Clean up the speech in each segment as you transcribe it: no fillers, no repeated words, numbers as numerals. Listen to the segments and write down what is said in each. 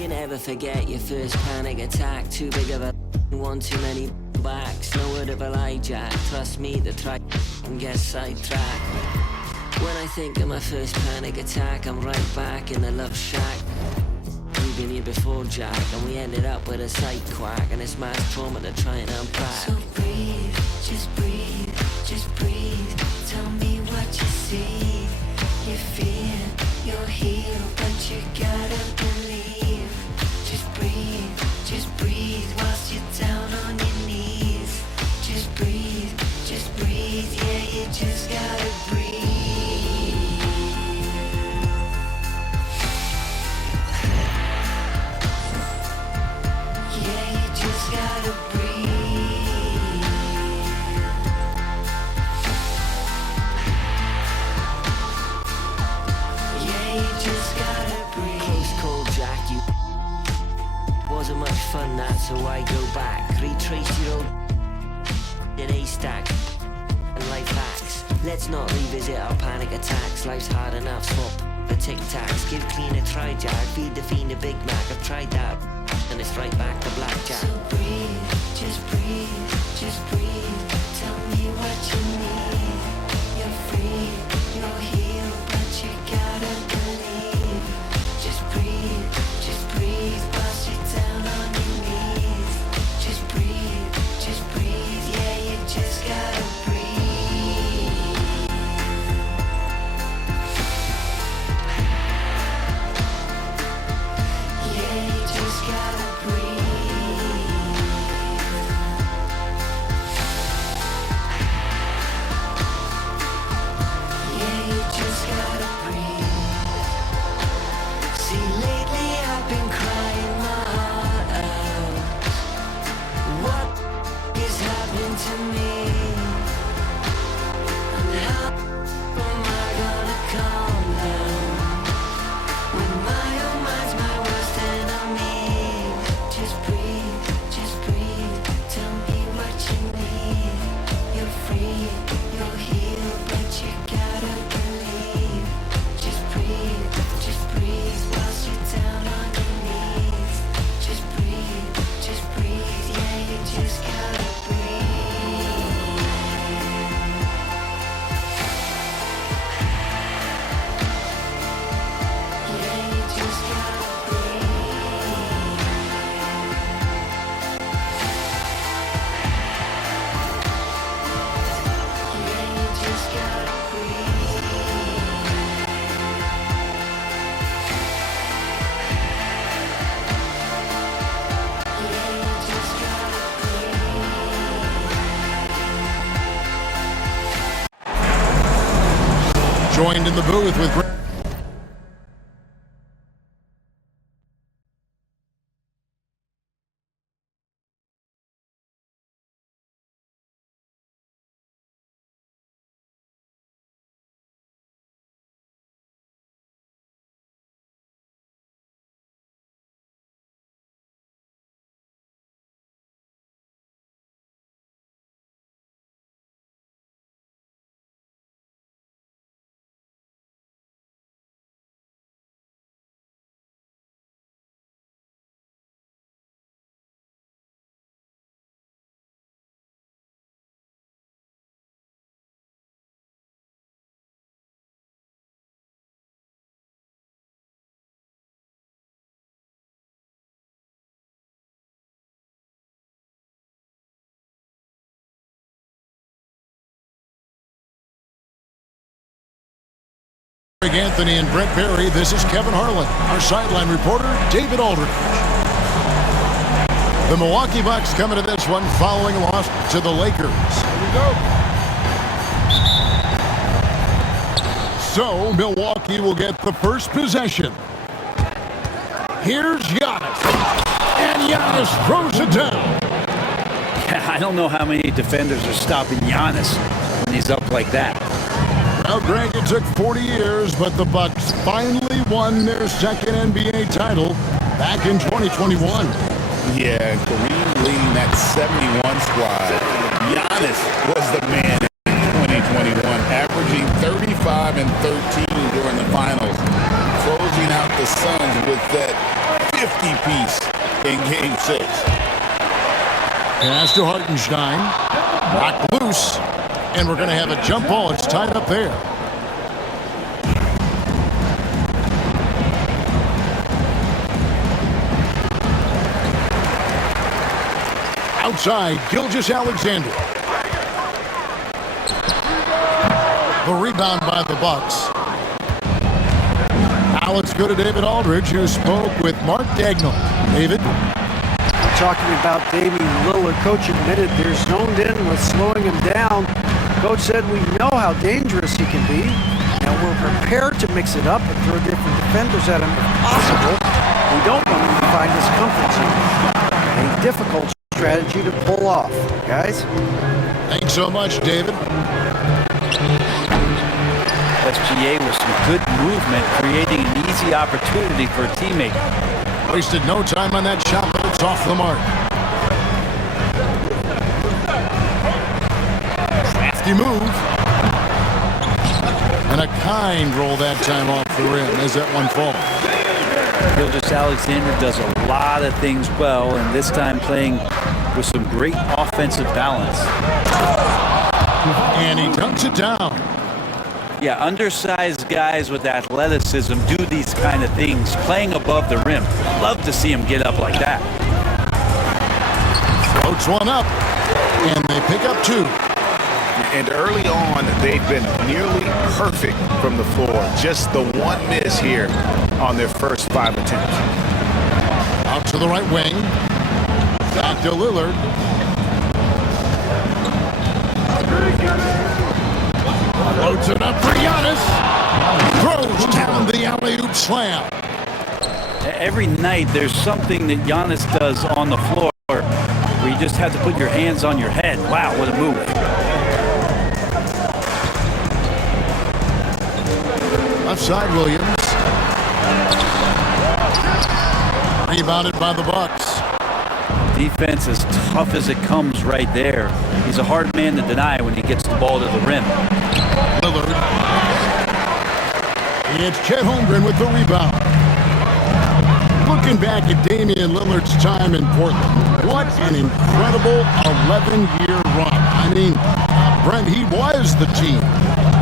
You never forget your first panic attack. Too big of a one, too many backs. No word of a lie, Jack. Trust me to try and get sidetracked. When I think of my first panic attack, I'm right back in the love shack. We've been here before, Jack, and we ended up with a sight quack, and it's mass trauma to try and unpack. So breathe, just breathe, just breathe. Tell me what you see. You fear you're healed, but you gotta believe. Just breathe whilst you're down on your knees. Just breathe, yeah, you just gotta breathe. Yeah, you just gotta breathe. Yeah, you just gotta breathe. Close call, Jack, you wasn't much fun that, so I go back. Retrace your old in a stack and life hacks. Let's not revisit our panic attacks. Life's hard enough, swap the tic tacs. Give clean a try, Jack. Feed the fiend a Big Mac. I've tried that, and it's right back to blackjack. So breathe, just breathe, just breathe. Tell me what you need. You're free, you're healed, but you gotta believe. Just breathe, whilst you're down on your knees. Just breathe, yeah, you just gotta breathe. Yeah, you just gotta breathe. Yeah, you just gotta breathe. See, lately I've been crying my heart out. What is happening to me? And how am I gonna calm down when my own mind's my worst enemy? Just breathe, tell me what you need. You're free, you're healed, but you gotta believe. Just breathe whilst you're down on your knees. Just breathe, yeah, you just gotta breathe. Yeah, you just gotta breathe. Yeah, you just gotta breathe. Yeah, you just gotta breathe. Joined in the booth with Anthony and Brent Berry. This is Kevin Harlan. Our sideline reporter, David Aldridge. The Milwaukee Bucks coming to this one following a loss to the Lakers. Here we go. So Milwaukee will get the first possession. Here's Giannis. And Giannis throws it down. I don't know how many defenders are stopping Giannis when he's up like that. Well, Greg, it took 40 years, but the Bucks finally won their second NBA title back in 2021. Yeah, Kareem leading that 71 squad. Giannis was the man in 2021, averaging 35 and 13 during the finals, closing out the Suns with that 50-piece in Game 6. Pass to Hartenstein. Knocked loose. And we're going to have a jump ball. It's tied up there. Outside, Gilgeous-Alexander. The rebound by the Bucks. Now let's go to David Aldridge, who spoke with Mark Dagnall. David? Talking about Damian Lillard, coach admitted they're zoned in with slowing him down. Coach said we know how dangerous he can be, and we're prepared to mix it up and throw different defenders at him if possible. We don't want him to find his comfort zone. A difficult strategy to pull off, guys. Thanks so much, David. SGA with some good movement, creating an easy opportunity for a teammate. Wasted no time on that shot, but it's off the mark. Crafty move. And a kind roll that time off the rim as that one falls. Gilgeous-Alexander does a lot of things well, and this time playing with some great offensive balance. And he dunks it down. Yeah, undersized guys with athleticism do these kind of things, playing above the rim. Love to see him get up like that. Floats one up, and they pick up two. And early on, they've been nearly perfect from the floor. Just the one miss here on their first 5 attempts. Out to the right wing. Back to Lillard. Loads it up for Giannis. Throws down the alley-oop slam. Every night there's something that Giannis does on the floor where you just have to put your hands on your head. Wow, what a move. Left side, Williams. Rebounded by the Bucks. Defense as tough as it comes right there. He's a hard man to deny when he gets the ball to the rim. Lillard. It's Chet Holmgren with the rebound. Looking back at Damian Lillard's time in Portland, what an incredible 11-year run. I mean, Brent, he was the team.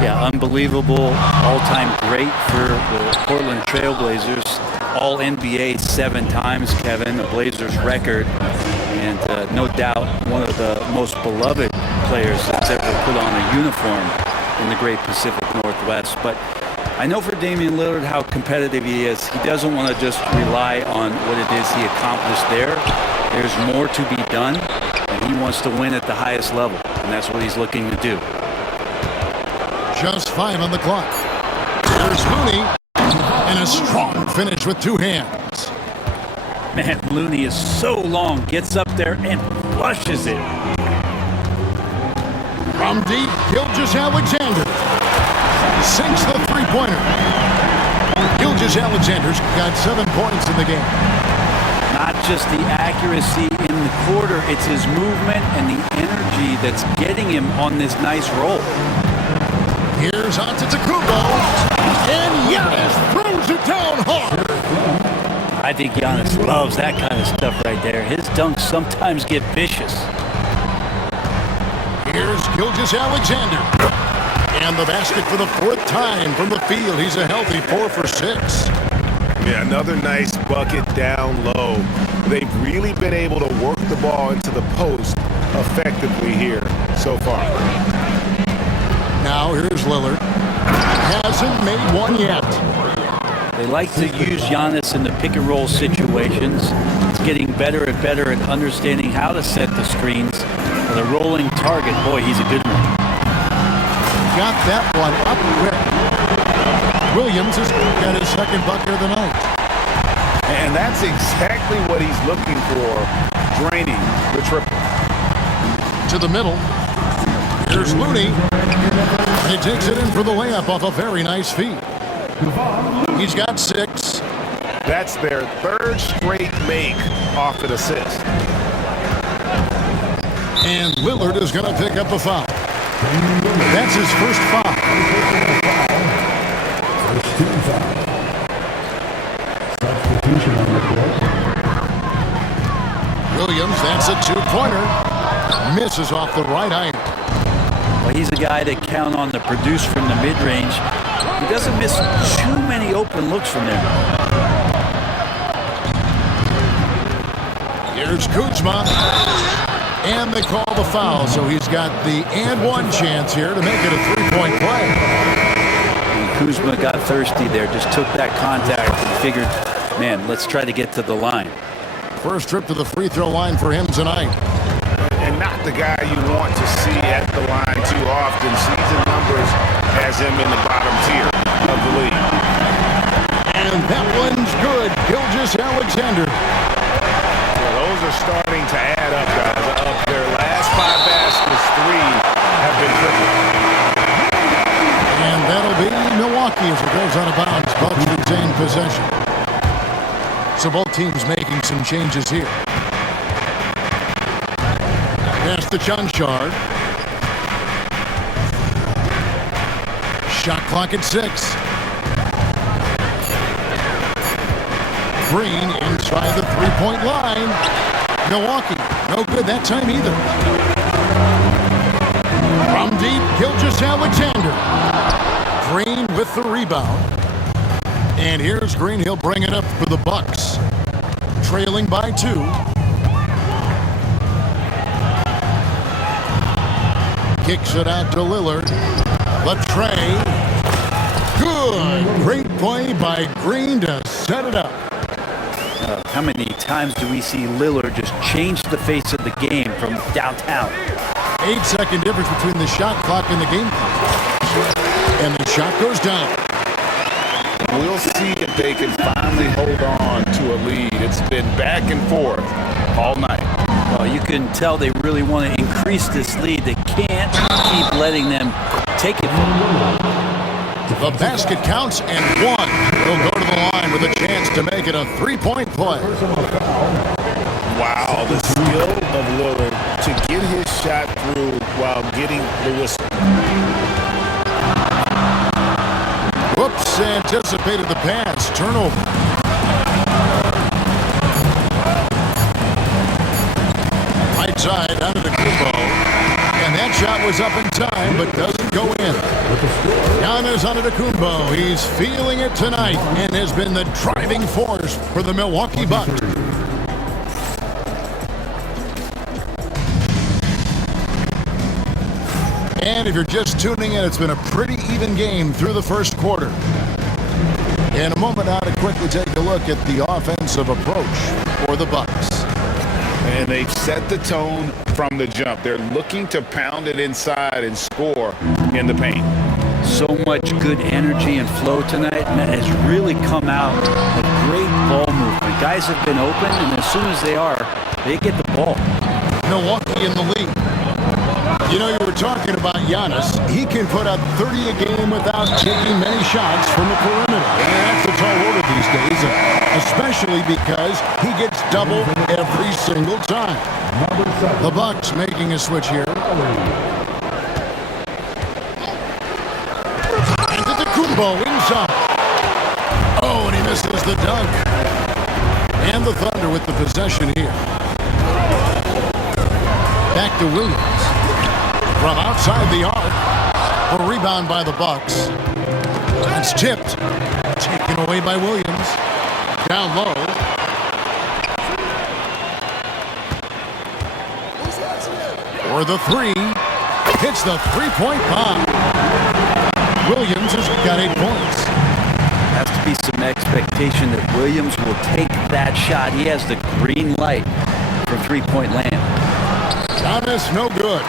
Yeah, unbelievable. All-time great for the Portland Trailblazers. All-NBA 7 times, Kevin, a Blazers record. And no doubt one of the most beloved players that's ever put on a uniform in the great Pacific Northwest. But I know for Damian Lillard how competitive he is. He doesn't want to just rely on what it is he accomplished there. There's more to be done, and he wants to win at the highest level, and that's what he's looking to do. Just 5 on the clock. There's Looney, and a strong finish with 2 hands. Man, Looney is so long, gets up there and flushes it. From deep, Gilgeous-Alexander sinks the three-pointer. Gilgeous-Alexander's got 7 points in the game. Not just the accuracy in the quarter, it's his movement and the energy that's getting him on this nice roll. Here's Antetokounmpo, and Giannis throws it down hard. I think Giannis loves that kind of stuff right there. His dunks sometimes get vicious. Here's Gilgeous-Alexander. And the basket for the 4th time from the field. He's a healthy 4 for 6. Yeah, another nice bucket down low. They've really been able to work the ball into the post effectively here so far. Now here's Lillard. Hasn't made one yet. They like to use Giannis in the pick-and-roll situations. He's getting better and better at understanding how to set the screens. With a rolling target, boy, he's a good one. Got that one up quick. Williams has got his 2nd bucket of the night. And that's exactly what he's looking for, draining the triple. To the middle. Here's Looney. He takes it in for the layup off a very nice feed. He's got 6. That's their 3rd straight make off an assist. And Lillard is going to pick up a foul. That's his first foul. First team foul. Substitution on the court. Williams, that's a two-pointer. Misses off the right iron. Well, he's a guy that count on to produce from the mid-range. He doesn't miss too many open looks from there. Here's Kuzma. And they call the foul, so he's got the and one chance here to make it a three-point play. And Kuzma got thirsty there, just took that contact and figured, man, let's try to get to the line. First trip to the free throw line for him tonight. And not the guy you want to see at the line too often. Season numbers has him in the bottom tier of the league. And that one's good. Gilgeous-Alexander. Well, those are starting to add up, guys. Of their last 5 baskets, 3 have been triple. And that'll be Milwaukee as it goes out of bounds. Bucks retain possession. So both teams making some changes here. Pass to Chunchard. Shot clock at 6. Green inside the three-point line. Milwaukee, no good that time either. From deep, Gilgeous-Alexander. Green with the rebound. And here's Green. He'll bring it up for the Bucks. Trailing by 2. Kicks it out to Lillard. Latray. Good. Great play by Green to set it up. How many times do we see Lillard just change the face of the game from downtown? 8-second difference between the shot clock and the game clock. And the shot goes down. We'll see if they can finally hold on to a lead. It's been back and forth all night. Well, you can tell they really want to increase this lead. They can't keep letting them take it from them. The basket counts and 1. He'll go to the line with a chance to make it a three-point play. Wow, the skill of Lillard to get his shot through while getting the whistle. Whoops, anticipated the pass. Turnover. Right side out of the Kubo. And that shot was up in time, but doesn't go in. Giannis Antetokounmpo, he's feeling it tonight and has been the driving force for the Milwaukee Bucks. And if you're just tuning in, it's been a pretty even game through the first quarter. In a moment now to quickly take a look at the offensive approach for the Bucks. And they've set the tone from the jump. They're looking to pound it inside and score in the paint. So much good energy and flow tonight, and that has really come out of great ball movement. Guys have been open, and as soon as they are, they get the ball. Milwaukee in the lead. You know, you were talking about Giannis. He can put up 30 a game without taking many shots from the perimeter. And that's a tall order these days, especially because he gets double every single time. The Bucks making a switch here. Antetokounmpo inside. Oh, and he misses the dunk. And the Thunder with the possession here. Back to Williams. From outside the arc, a rebound by the Bucks. It's tipped, taken away by Williams. Down low. For the 3, hits the three-point bomb. Williams has got 8 points. Has to be some expectation that Williams will take that shot. He has the green light from three-point land. Giannis, no good.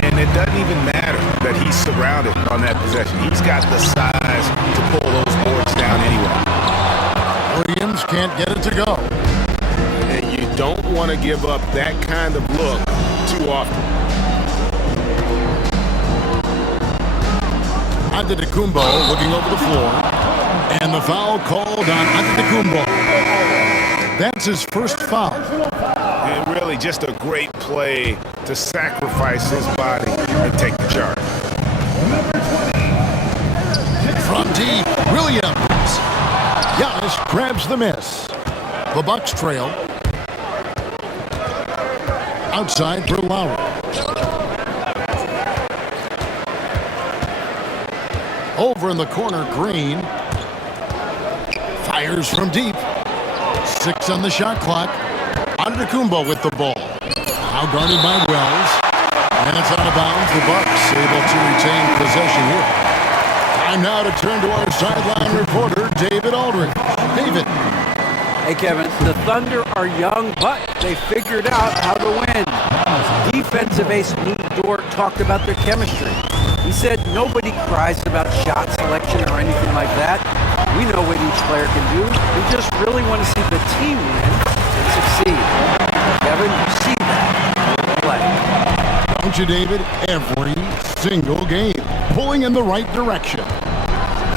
And it doesn't even matter that he's surrounded on that possession. He's got the size to pull those boards down anyway. Williams can't get it to go. And you don't want to give up that kind of look too often. Antetokounmpo looking over the floor. And the foul called on Antetokounmpo. That's his first foul. And really just a great play to sacrifice his body and take the charge. From deep, Williams. Giannis grabs the miss. The Bucks trail. Outside for Lowry. Over in the corner, Green. Fires from deep. 6 on the shot clock. Antetokounmpo with the ball. Now guarded by Wells. And it's out of bounds. The Bucks able to retain possession here. Time now to turn to our sideline reporter, David Aldridge. David. Hey, Kevin, the Thunder are young, but they figured out how to win. Defensive ace Lou Dort talked about their chemistry. He said nobody cries about shot selection or anything like that. We know what each player can do. We just really want to see the team win and succeed. Kevin, you see that in play. Don't you, David? Every single game pulling in the right direction.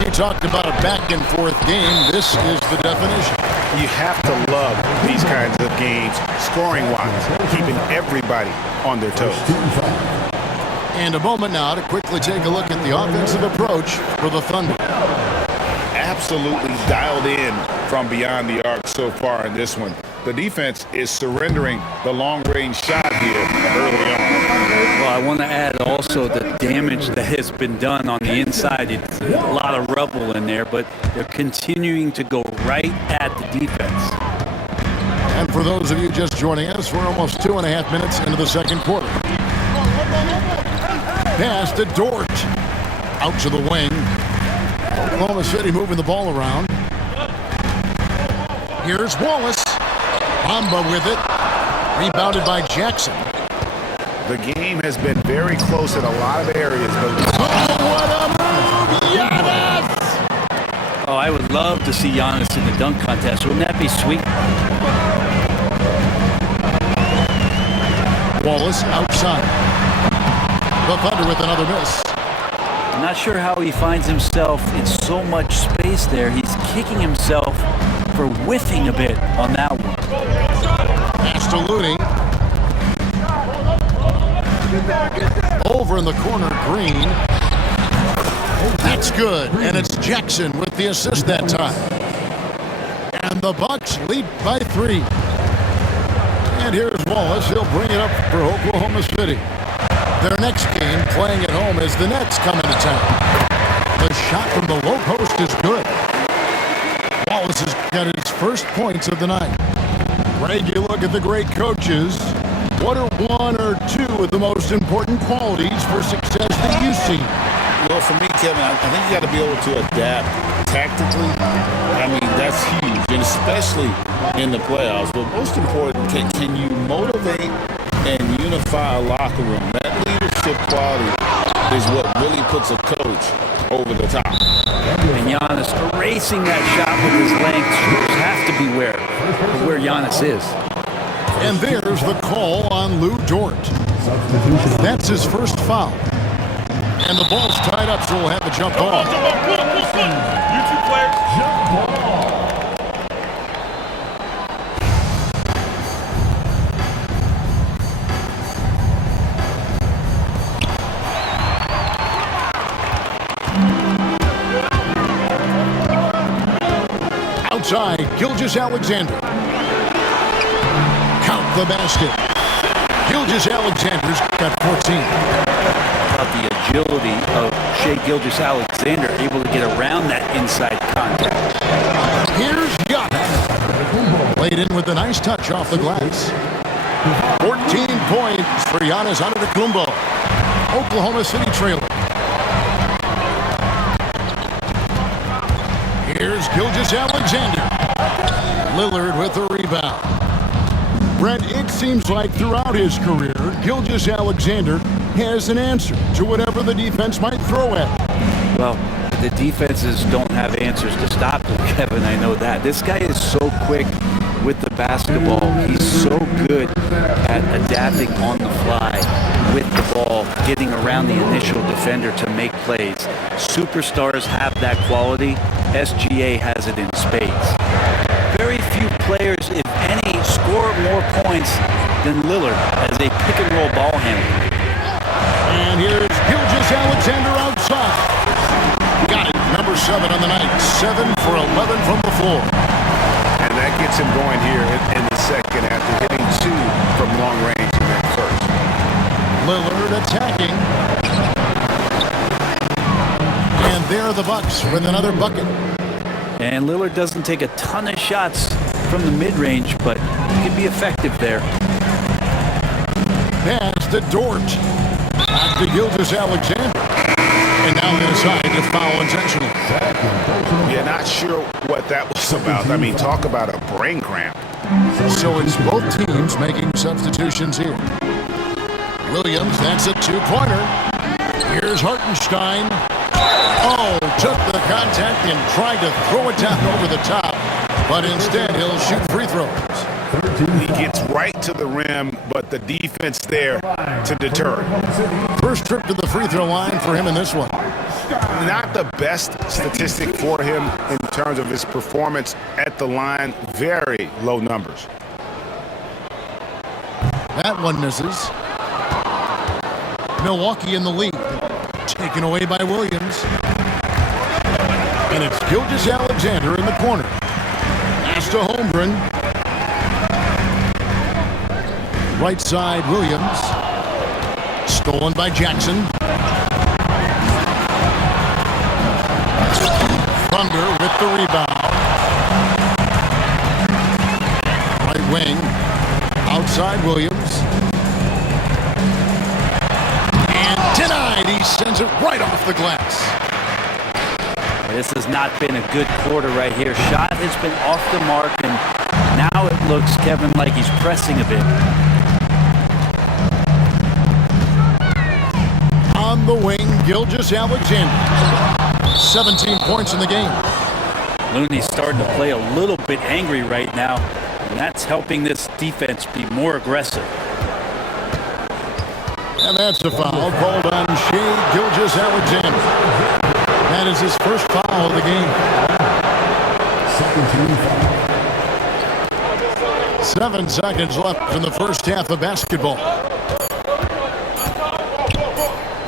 He talked about a back-and-forth game. This is the definition. You have to love these kinds of games, scoring-wise, keeping everybody on their toes. And a moment now to quickly take a look at the offensive approach for the Thunder. Absolutely dialed in from beyond the arc so far in this one. The defense is surrendering the long-range shot here early on. Well, I want to add also the damage that has been done on the inside. It's a lot of rubble in there, but they're continuing to go right at the defense. And for those of you just joining us, we're almost 2.5 minutes into the second quarter. Pass to Dort. Out to the wing. Oklahoma City moving the ball around. Here's Wallace. Bamba with it. Rebounded by Jackson. The game has been very close in a lot of areas. But what a move! Giannis! Oh, I would love to see Giannis in the dunk contest. Wouldn't that be sweet? Wallace outside. The Thunder with another miss. I'm not sure how he finds himself in so much space there. He's kicking himself for whiffing a bit on that one. Pass to Looney. Over in the corner, Green. That's good, and it's Jackson with the assist that time. And the Bucks lead by 3. And here's Wallace. He'll bring it up for Oklahoma City. Their next game, playing at home, as the Nets come into town. The shot from the low post is good. Wallace has got his first points of the night. Greg, you look at the great coaches. What are 1 or 2 of the most important qualities for success that you see? well, for me, Kevin, I think you got to be able to adapt tactically. I mean, that's huge, and especially in the playoffs. But most important, can you motivate and unify a locker room? That leadership quality is what really puts a coach over the top. And Giannis erasing that shot with his length has to be where Giannis is. And there's the call on Lou Dort. That's his first foul. And the ball's tied up, so we'll have a jump ball. You two players, jump ball. Outside, Gilgeous-Alexander. Count the basket. Gilgeous-Alexander's got 14. About the agility of Shai Gilgeous-Alexander, able to get around that inside contact. Here's Giannis. Played in with a nice touch off the glass. 14 points for Giannis Antetokounmpo. Oklahoma City trailer. Here's Gilgeous-Alexander. Lillard with the rebound. Brent, it seems like throughout his career, Gilgeous-Alexander has an answer to whatever the defense might throw at him. Well, the defenses don't have answers to stop him, Kevin. I know that. This guy is so quick with the basketball. He's so good at adapting on the fly with the ball, getting around the initial defender to make plays. Superstars have that quality. SGA has it in spades. Very few players, if any, score more points than Lillard as a pick-and-roll ball handler. And here's Gilgeous-Alexander outside. Got it. Number 7 on the night. 7 for 11 from the floor. And that gets him going here in the second after hitting 2 from long range in that Lillard attacking. And there are the Bucks with another bucket. And Lillard doesn't take a ton of shots from the mid-range, but he can be effective there. Pass to Dort. Back to Gilgeous-Alexander. And now they decide to foul intentionally. Yeah, not sure what that was about. I mean, talk about a brain cramp. So it's both teams making substitutions here. Williams, that's a two-pointer. Here's Hartenstein. Oh, took the contact and tried to throw it down over the top. But instead, he'll shoot free throws. He gets right to the rim, but the defense there to deter. First trip to the free throw line for him in this one. Not the best statistic for him in terms of his performance at the line. Very low numbers. That one misses. Milwaukee in the lead. Taken away by Williams. And it's Gilgeous-Alexander in the corner. Pass to Holmgren. Right side, Williams. Stolen by Jackson. Thunder with the rebound. Right wing. Outside Williams. And denied. He sends it right off the glass. This has not been a good quarter right here. Shot has been off the mark, and now it looks, Kevin, like he's pressing a bit. On the wing, Gilgeous-Alexander. 17 points in the game. Looney's starting to play a little bit angry right now, and that's helping this defense be more aggressive. And that's a foul called on Shai Gilgeous-Alexander. That is his first foul of the game. 7 seconds left in the first half of basketball.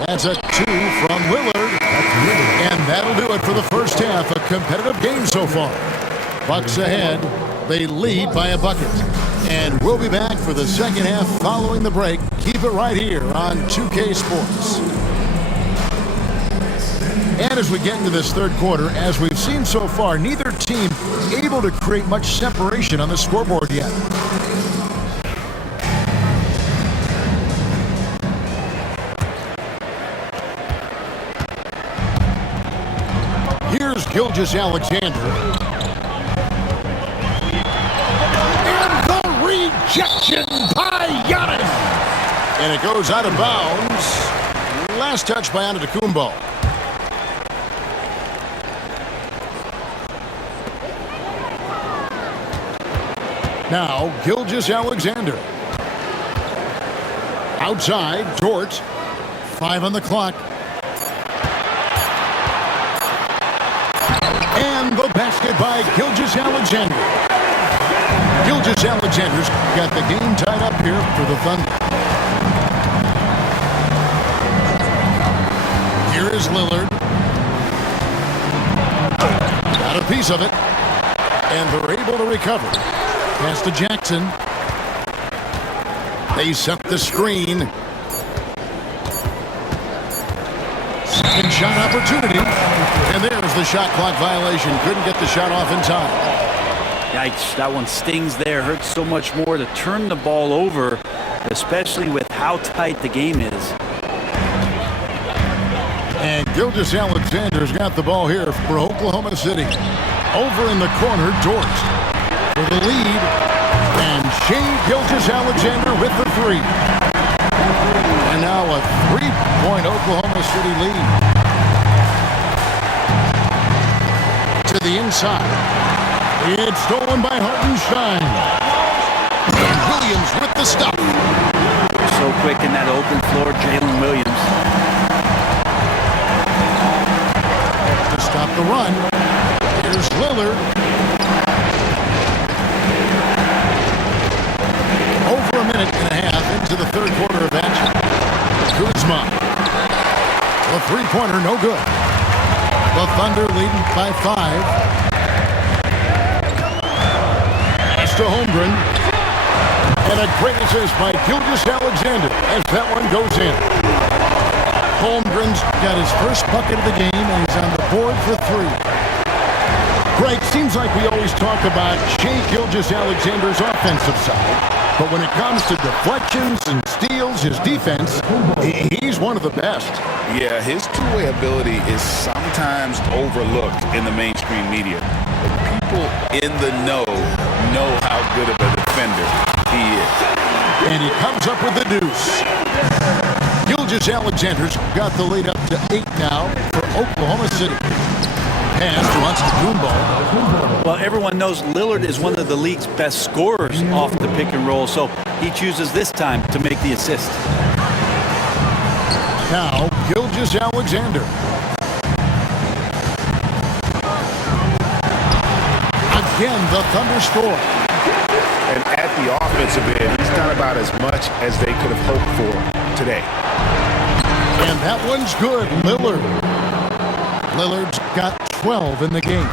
That's a 2 from Lillard. And that'll do it for the first half. A competitive game so far. Bucks ahead. They lead by a bucket. And we'll be back for the second half following the break. Keep it right here on 2K Sports. And as we get into this third quarter, as we've seen so far, neither team able to create much separation on the scoreboard yet. Here's Gilgeous-Alexander. And the rejection by Giannis. And it goes out of bounds. Last touch by Antetokounmpo. Now, Gilgeous-Alexander. Outside, Dort. 5 on the clock. And the basket by Gilgeous-Alexander. Gilgeous-Alexander's got the game tied up here for the Thunder. Here is Lillard. Got a piece of it. And they're able to recover. Pass to Jackson. They set the screen. Second shot opportunity. And there's the shot clock violation. Couldn't get the shot off in time. Yikes, that one stings there. Hurts so much more to turn the ball over, especially with how tight the game is. And Gilgeous-Alexander's got the ball here for Oklahoma City. Over in the corner, Dort. For the lead, and Shai Gilgeous-Alexander with the 3. And now a 3-point Oklahoma City lead. To the inside. It's stolen by Hartenstein. And Williams with the stop. So quick in that open floor, Jalen Williams. To stop the run, here's Lillard. Over a minute and a half into the third quarter of action. Kuzma. The three-pointer, no good. The Thunder leading by 5. Pass to Holmgren. And a great assist by Gilgeous-Alexander as that one goes in. Holmgren's got his first bucket of the game, and he's on the board for 3. Greg, seems like we always talk about Shai Gilgeous-Alexander's offensive side, but when it comes to deflections and steals, his defense, he's one of the best. Yeah, his two-way ability is sometimes overlooked in the mainstream media. But people in the know how good of a defender he is. And he comes up with the deuce. Gilgeous-Alexander's got the lead up to 8 now for Oklahoma City. Pass to StrxxtBall. Well, everyone knows Lillard is one of the league's best scorers off the pick and roll, so he chooses this time to make the assist. Now, Gilgeous-Alexander. Again, the Thunder score. And at the offensive end, he's done about as much as they could have hoped for today. And that one's good. Lillard's got 12 in the game.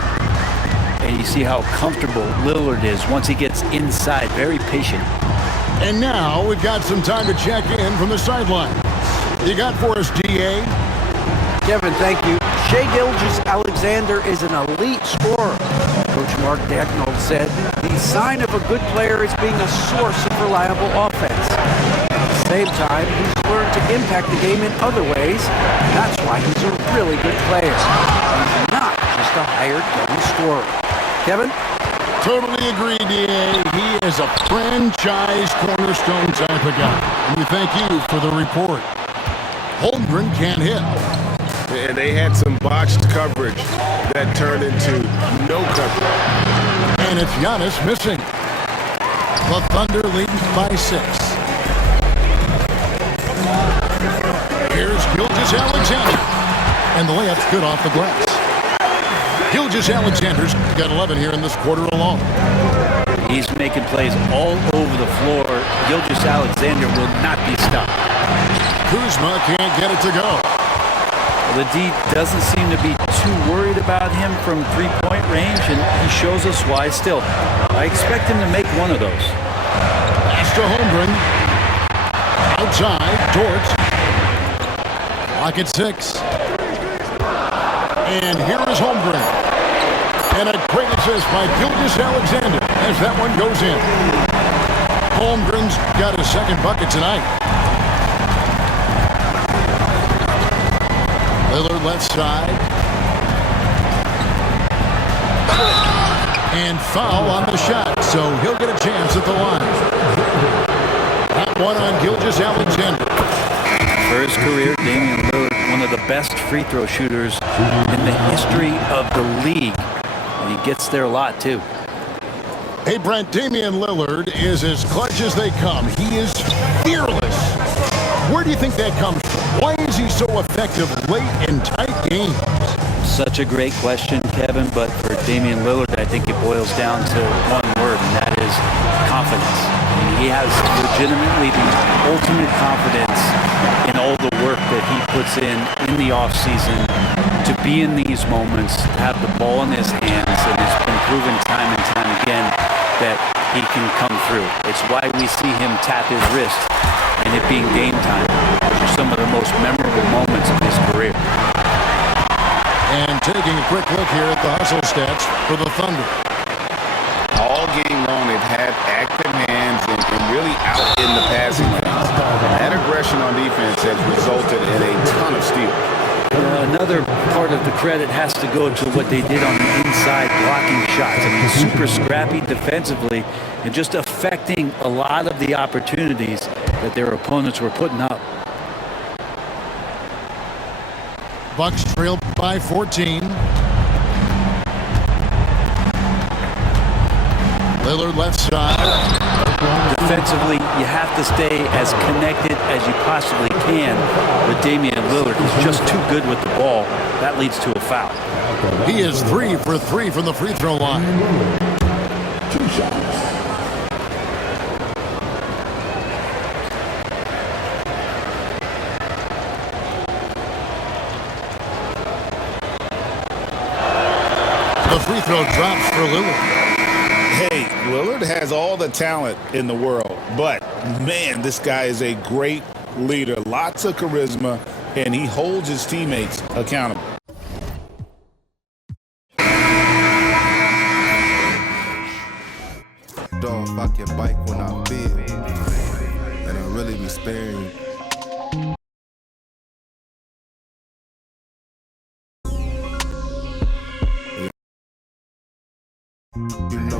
And you see how comfortable Lillard is once he gets inside. Very patient. And now we've got some time to check in from the sideline. You got for us, GA? Kevin, thank you. Shai Gilgeous-Alexander is an elite scorer. Coach Mark Daigneault said the sign of a good player is being a source of reliable offense. At the same time, he's learned to impact the game in other ways. That's why he's a really good player. He's not just a hired gun scorer. Kevin? Totally agree, DA. He is a franchise cornerstone type of guy. And we thank you for the report. Holmgren can't hit. And they had some botched coverage that turned into no coverage. And it's Giannis missing. The Thunder leads by 6. Here's Gilgeous-Alexander. And the layup's good off the glass. Gilgeous-Alexander's got 11 here in this quarter alone. He's making plays all over the floor. Gilgeous-Alexander will not be stopped. Kuzma can't get it to go. The D doesn't seem to be too worried about him from three-point range, and he shows us why still. I expect him to make one of those. Pass to Holmgren. Outside, Dort. Clock at 6. And here is Holmgren. And a great assist by Gilgeous-Alexander as that one goes in. Holmgren's got his second bucket tonight. Lillard left side. And foul on the shot, so he'll get a chance at the line. That one on Gilgeous-Alexander. For his career, Damian Lillard, one of the best free throw shooters in the history of the league. And he gets there a lot, too. Hey, Brent, Damian Lillard is as clutch as they come. He is fearless. Where do you think that comes from? Why is he so effective late in tight games? Such a great question, Kevin, but for Damian Lillard, I think it boils down to one word, and that is confidence. I mean, he has legitimately the ultimate confidence in all the work that he puts in the offseason to be in these moments, to have the ball in his hands, and it's been proven time and time again that he can come through. It's why we see him tap his wrist and it being game time. Those are some of the most memorable moments of his career. And taking a quick look here at the hustle stats for the Thunder. All game long, they've had active hands and really out in the passing lanes. That aggression on defense has resulted in a ton of steals. Another part of the credit has to go to what they did on the inside blocking shots. I mean, super scrappy defensively and just affecting a lot of the opportunities that their opponents were putting up. Bucks trail by 14. Lillard left side. Defensively, you have to stay as connected as you possibly can. But Damian Lillard is just too good with the ball. That leads to a foul. He is 3 for 3 from the free throw line. 2 shots. The free throw drops for Lillard. Hey, Lillard has all the talent in the world, But, man, this guy is a great leader. Lots of charisma, and he holds his teammates accountable. Don't fuck your bike when I feel, and I really be sparing you. You know